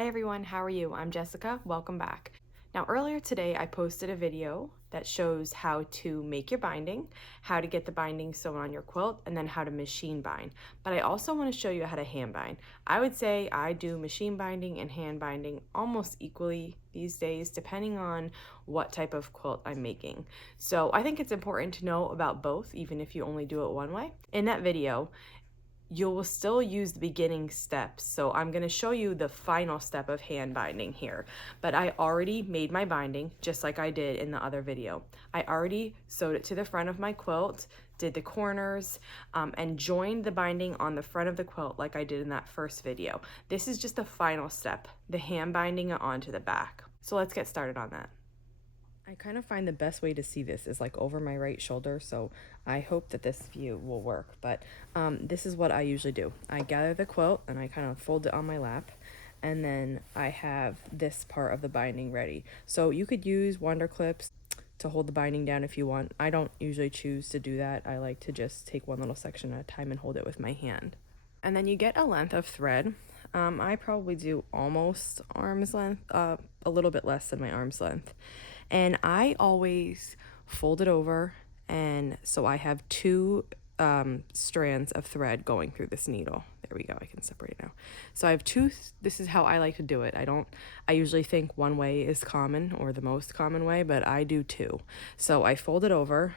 Hi everyone, how are you? I'm Jessica, welcome back. Now earlier today I posted a video that shows how to make your binding, how to get the binding sewn on your quilt, and then how to machine bind. But I also want to show you how to hand bind. I would say I do machine binding and hand binding almost equally these days, depending on what type of quilt I'm making. So I think it's important to know about both, even if you only do it one way. In that video, you will still use the beginning steps. So I'm going to show you the final step of hand binding here, but I already made my binding just like I did in the other video. I already sewed it to the front of my quilt, did the corners, and joined the binding on the front of the quilt like I did in that first video. This is just the final step, the hand binding it onto the back. So let's get started on that. I kind of find the best way to see this is like over my right shoulder, so I hope that this view will work. But this is what I usually do. I gather the quilt and I kind of fold it on my lap, and then I have this part of the binding ready. So you could use wonder clips to hold the binding down if you want. I don't usually choose to do that. I like to just take one little section at a time and hold it with my hand. And then you get a length of thread. I probably do almost arm's length, a little bit less than my arm's length. And I always fold it over, and so I have two strands of thread going through this needle. There we go, I can separate it now. So I have two, this is how I like to do it. I usually think one way is common or the most common way, but I do two. So I fold it over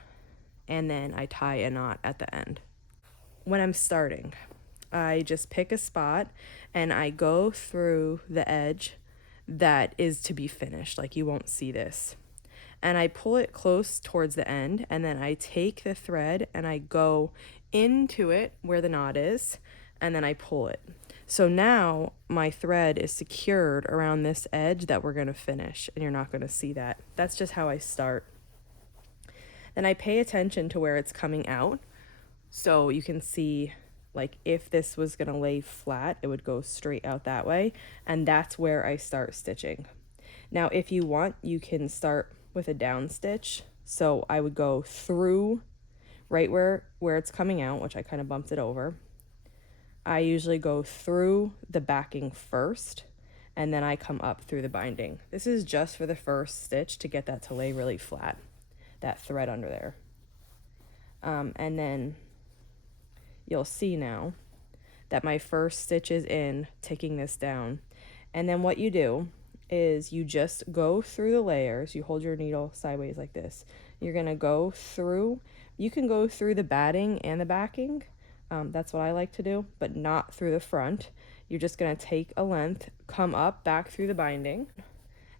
and then I tie a knot at the end. When I'm starting, I just pick a spot and I go through the edge that is to be finished, like you won't see this. And I pull it close towards the end, and then I take the thread and I go into it where the knot is, and then I pull it. So now my thread is secured around this edge that we're gonna finish, and you're not gonna see that. That's just how I start. Then I pay attention to where it's coming out, so you can see, like, if this was gonna lay flat, it would go straight out that way, and that's where I start stitching. Now, if you want, you can start with a down stitch. So I would go through right where it's coming out, which I kind of bumped it over. I usually go through the backing first, and then I come up through the binding. This is just for the first stitch to get that to lay really flat, that thread under there. And then you'll see now that my first stitch is in, ticking this down. And then what you do is you just go through the layers. You hold your needle sideways like this. You're gonna go through, you can go through the batting and the backing. That's what I like to do, but not through the front. You're just gonna take a length, come up, back through the binding,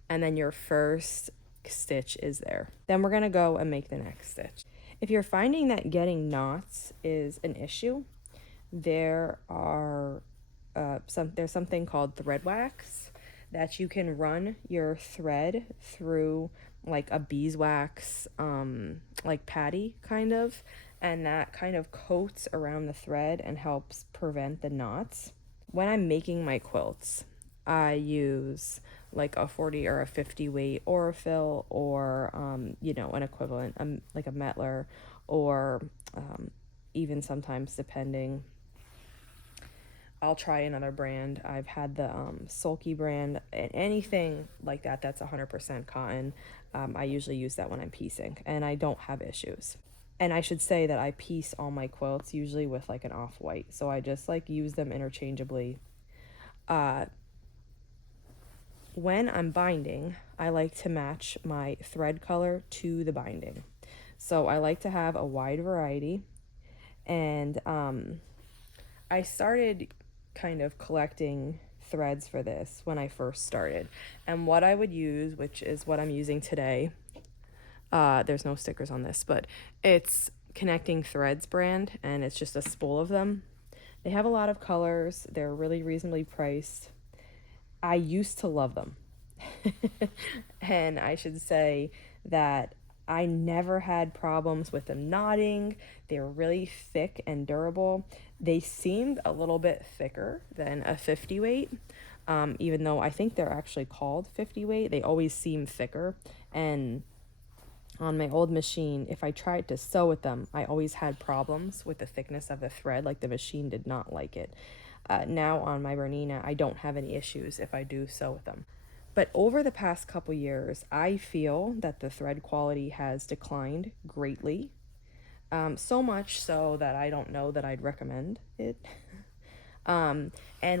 and then your first stitch is there. Then we're gonna go and make the next stitch. If you're finding that getting knots is an issue, there's something called thread wax that you can run your thread through, like a beeswax like patty kind of, and that kind of coats around the thread and helps prevent the knots. When I'm making my quilts, I use like a 40 or a 50 weight Aurifil, or an equivalent, like a Metler, or even sometimes, depending, I'll try another brand. I've had the Sulky brand, and anything like that that's 100% cotton. I usually use that when I'm piecing, and I don't have issues. And I should say that I piece all my quilts usually with like an off-white, so I just like use them interchangeably. When I'm binding, I like to match my thread color to the binding. So I like to have a wide variety, and I started kind of collecting threads for this when I first started. And what I would use, which is what I'm using today, there's no stickers on this, but it's Connecting Threads brand, and it's just a spool of them. They have a lot of colors. They're really reasonably priced. I used to love them. And I should say that I never had problems with them knotting. They were really thick and durable. They seemed a little bit thicker than a 50 weight, even though I think they're actually called 50 weight. They always seem thicker. And on my old machine, if I tried to sew with them, I always had problems with the thickness of the thread. Like, the machine did not like it. Now on my Bernina, I don't have any issues if I do sew with them. But over the past couple years, I feel that the thread quality has declined greatly. So much so that I don't know that I'd recommend it. And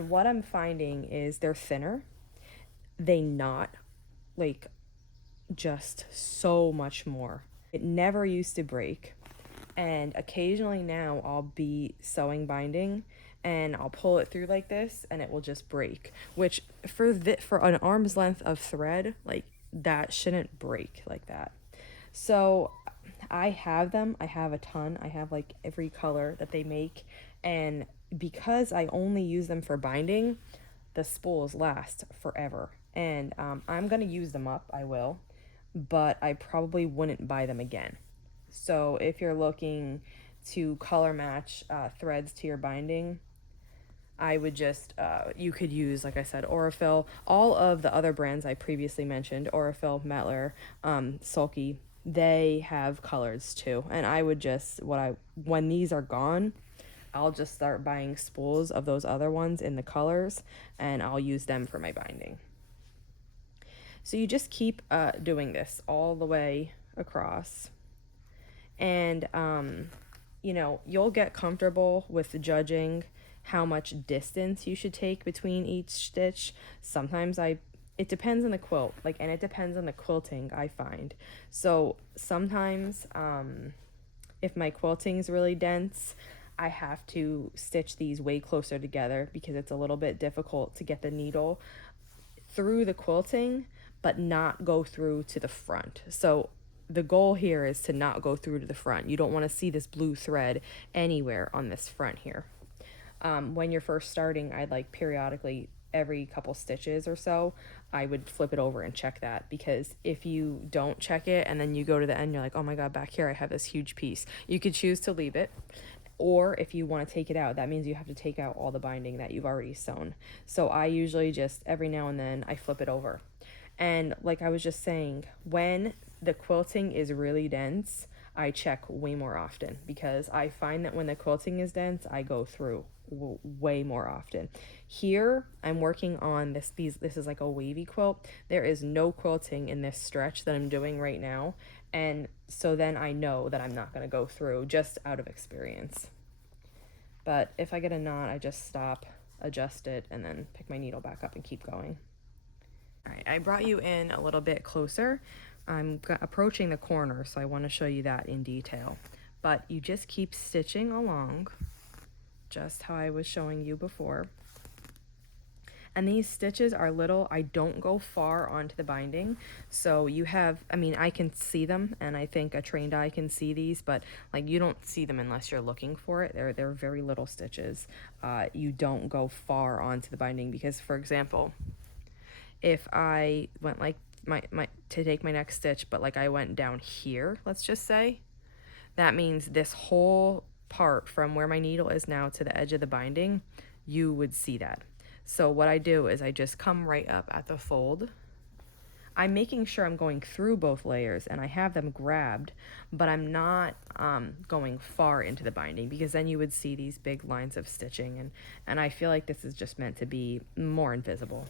what I'm finding is they're thinner. They knot like just so much more. It never used to break. And occasionally now I'll be sewing binding and I'll pull it through like this and it will just break, which for an arm's length of thread, like that shouldn't break like that. So I have them. I have a ton. I have like every color that they make, and because I only use them for binding, the spools last forever. And I'm gonna use them up. I will, but I probably wouldn't buy them again. So if you're looking to color match threads to your binding, I would just, you could use, like I said, Aurifil, all of the other brands I previously mentioned, Aurifil, Metler, Sulky, they have colors too. And I would just, when these are gone, I'll just start buying spools of those other ones in the colors and I'll use them for my binding. So you just keep doing this all the way across. And, you'll get comfortable with judging how much distance you should take between each stitch. Sometimes it depends on the quilt, and it depends on the quilting, I find. So sometimes, if my quilting is really dense, I have to stitch these way closer together because it's a little bit difficult to get the needle through the quilting but not go through to the front. So the goal here is to not go through to the front. You don't want to see this blue thread anywhere on this front here. When you're first starting, I'd periodically, every couple stitches or so, I would flip it over and check that, because if you don't check it and then you go to the end, you're like, oh my god, back here I have this huge piece. You could choose to leave it, or if you want to take it out, that means you have to take out all the binding that you've already sewn. So I usually just every now and then I flip it over. And like I was just saying, when the quilting is really dense, I check way more often, because I find that when the quilting is dense, I go through way more often. Here, I'm working on this is like a wavy quilt. There is no quilting in this stretch that I'm doing right now, and so then I know that I'm not going to go through, just out of experience. But if I get a knot, I just stop, adjust it, and then pick my needle back up and keep going. All right, I brought you in a little bit closer. I'm approaching the corner, so I want to show you that in detail. But you just keep stitching along, just how I was showing you before. And these stitches are little. I don't go far onto the binding. So you have, I can see them, and I think a trained eye can see these, but you don't see them unless you're looking for it. They're very little stitches. You don't go far onto the binding, because, for example, if I went to take my next stitch, but I went down here, let's just say, that means this whole part from where my needle is now to the edge of the binding, you would see that. So what I do is I just come right up at the fold. I'm making sure I'm going through both layers and I have them grabbed, but I'm not going far into the binding, because then you would see these big lines of stitching, and I feel like this is just meant to be more invisible.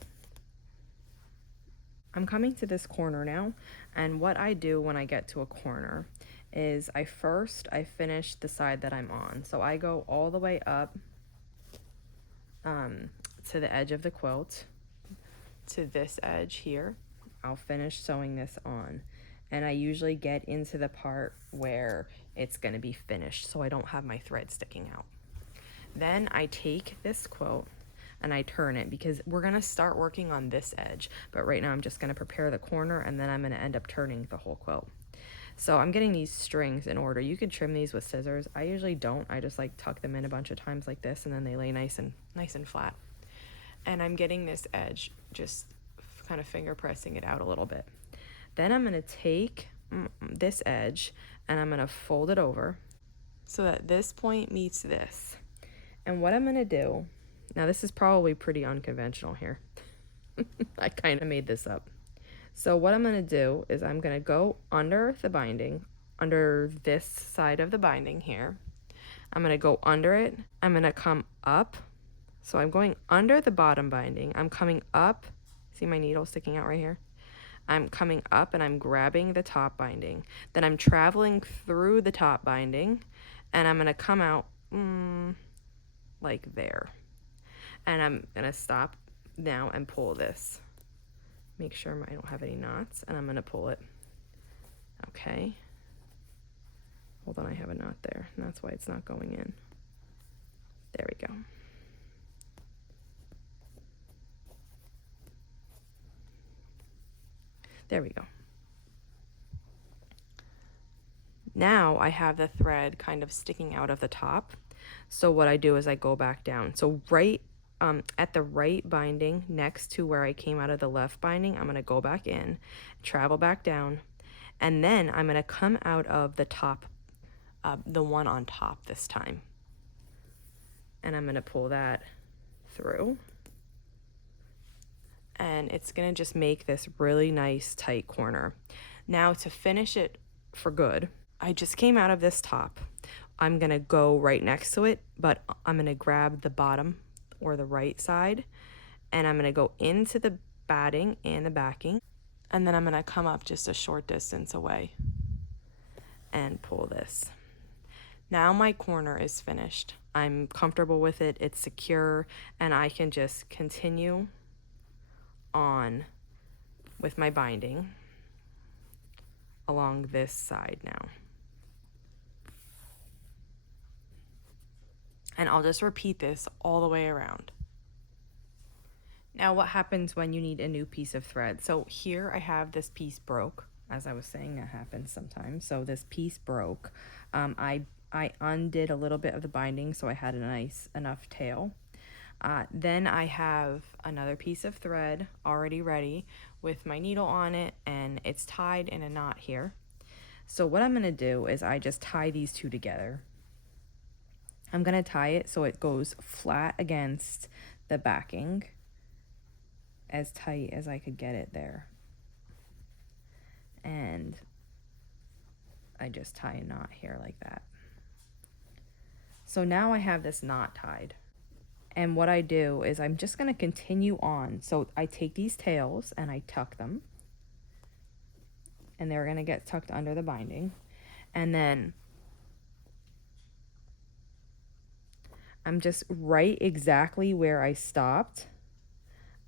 I'm coming to this corner now, and what I do when I get to a corner is I finish the side that I'm on. So I go all the way up to the edge of the quilt, to this edge here. I'll finish sewing this on, and I usually get into the part where it's going to be finished, so I don't have my thread sticking out. Then I take this quilt and I turn it, because we're going to start working on this edge, but right now I'm just going to prepare the corner, and then I'm going to end up turning the whole quilt. So I'm getting these strings in order. You could trim these with scissors. I usually don't. I just tuck them in a bunch of times like this, and then they lay nice and flat. And I'm getting this edge, just kind of finger pressing it out a little bit. Then I'm going to take this edge and I'm going to fold it over so that this point meets this. And what I'm going to do, now this is probably pretty unconventional here. I kind of made this up. So what I'm going to do is I'm going to go under the binding, under this side of the binding here. I'm going to go under it. I'm going to come up So I'm going under the bottom binding. I'm coming up. See my needle sticking out right here? I'm coming up and I'm grabbing the top binding. Then I'm traveling through the top binding and I'm going to come out like there. And I'm going to stop now and pull this. Make sure I don't have any knots, and I'm going to pull it. Okay. Hold on, I have a knot there, and that's why it's not going in. There we go. There we go. Now I have the thread kind of sticking out of the top. So what I do is I go back down. So right at the right binding next to where I came out of the left binding, I'm going to go back in, travel back down, and then I'm going to come out of the top, the one on top this time. And I'm going to pull that through. And it's going to just make this really nice tight corner. Now to finish it for good, I just came out of this top. I'm going to go right next to it, but I'm going to grab the bottom or the right side, and I'm going to go into the batting and the backing, and then I'm going to come up just a short distance away and pull this. Now my corner is finished. I'm comfortable with it, it's secure, and I can just continue on with my binding along this side now. And I'll just repeat this all the way around. Now what happens when you need a new piece of thread? So here I have this piece broke. As I was saying, that happens sometimes. So this piece broke. I undid a little bit of the binding so I had a nice enough tail. Then I have another piece of thread already ready with my needle on it, and it's tied in a knot here. So what I'm going to do is I just tie these two together. I'm going to tie it so it goes flat against the backing, as tight as I could get it there. And I just tie a knot here like that. So now I have this knot tied. And what I do is I'm just going to continue on. So I take these tails and I tuck them. And they're going to get tucked under the binding. And then I'm just right exactly where I stopped.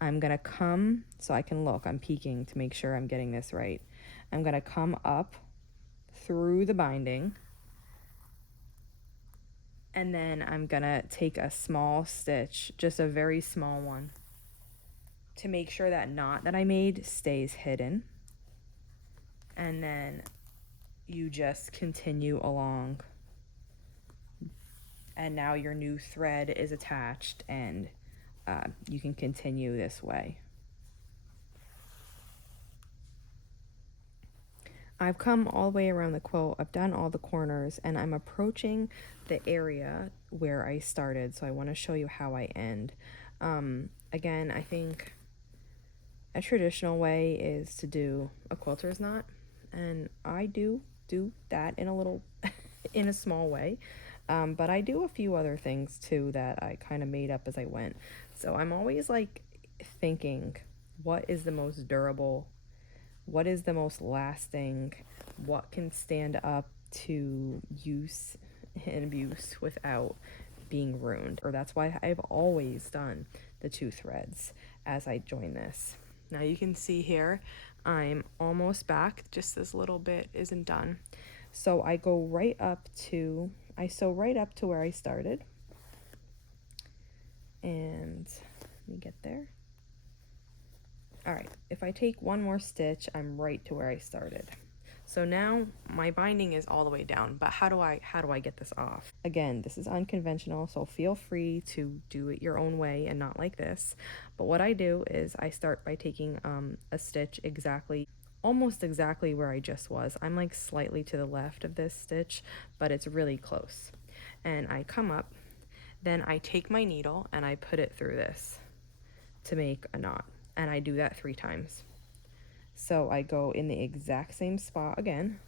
I'm going to come, so I can look, I'm peeking to make sure I'm getting this right. I'm going to come up through the binding. And then I'm going to take a small stitch, just a very small one, to make sure that knot that I made stays hidden. And then you just continue along. And now your new thread is attached, and you can continue this way. I've come all the way around the quilt, I've done all the corners, and I'm approaching the area where I started, so I want to show you how I end. Again, I think a traditional way is to do a quilter's knot, and I do that in a little, in a small way. But I do a few other things too that I kind of made up as I went. So I'm always like thinking, what is the most durable? What is the most lasting? What can stand up to use and abuse without being ruined? Or that's why I've always done the two threads as I join this. Now you can see here, I'm almost back. Just this little bit isn't done. So I go right up to, I sew right up to where I started. And let me get there. All right, if I take one more stitch, I'm right to where I started. So now my binding is all the way down, but how do I get this off? Again, this is unconventional, so feel free to do it your own way and not like this. But what I do is I start by taking a stitch almost exactly where I just was. I'm like slightly to the left of this stitch, but it's really close. And I come up, then I take my needle and I put it through this to make a knot. And I do that 3 times. So I go in the exact same spot again.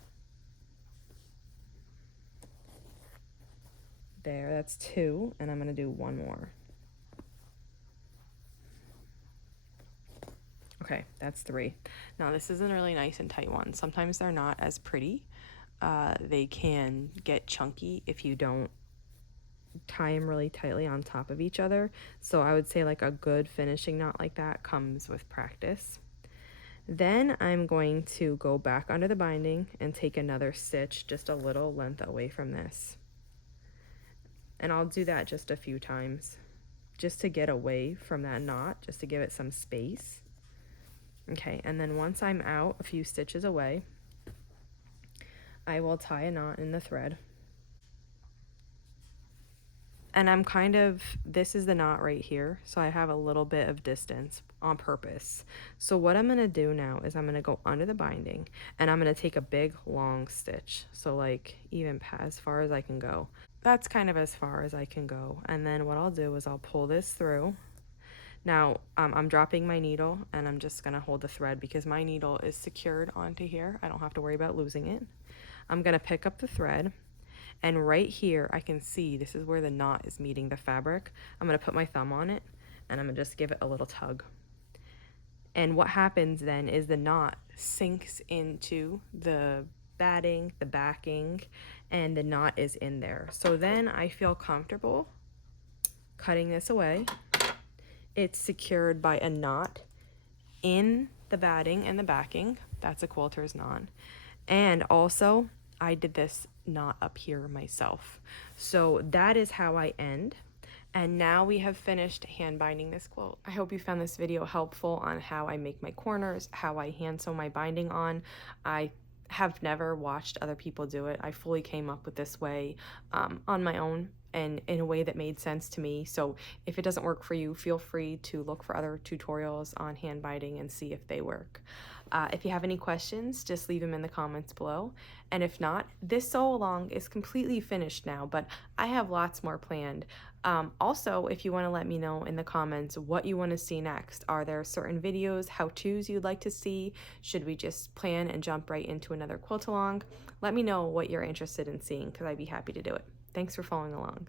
There, that's 2, and I'm gonna do 1 more. Okay, that's 3. Now this is a really nice and tight one. Sometimes they're not as pretty. They can get chunky if you don't tie them really tightly on top of each other. So I would say like a good finishing knot like that comes with practice. Then I'm going to go back under the binding and take another stitch just a little length away from this. And I'll do that just a few times just to get away from that knot, just to give it some space. Okay, and then once I'm out a few stitches away, I will tie a knot in the thread. And I'm kind of, this is the knot right here, so I have a little bit of distance on purpose. So what I'm going to do now is I'm going to go under the binding and I'm going to take a big long stitch, so like even as far as I can go. That's kind of as far as I can go. And then what I'll do is I'll pull this through. Now I'm dropping my needle and I'm just going to hold the thread because my needle is secured onto here. I don't have to worry about losing it. I'm going to pick up the thread. And right here, I can see this is where the knot is meeting the fabric. I'm going to put my thumb on it, and I'm going to just give it a little tug. And what happens then is the knot sinks into the batting, the backing, and the knot is in there. So then I feel comfortable cutting this away. It's secured by a knot in the batting and the backing. That's a quilter's knot. And also, I did this knot up here myself. So that is how I end. And now we have finished hand binding this quilt. I hope you found this video helpful on how I make my corners, how I hand sew my binding on. I have never watched other people do it. I fully came up with this way on my own and in a way that made sense to me. So if it doesn't work for you, feel free to look for other tutorials on hand binding and see if they work. If you have any questions, just leave them in the comments below. And if not, this sew along is completely finished now, but I have lots more planned. Also, if you want to let me know in the comments what you want to see next. Are there certain videos, how-tos you'd like to see? Should we just plan and jump right into another quilt along? Let me know what you're interested in seeing because I'd be happy to do it. Thanks for following along.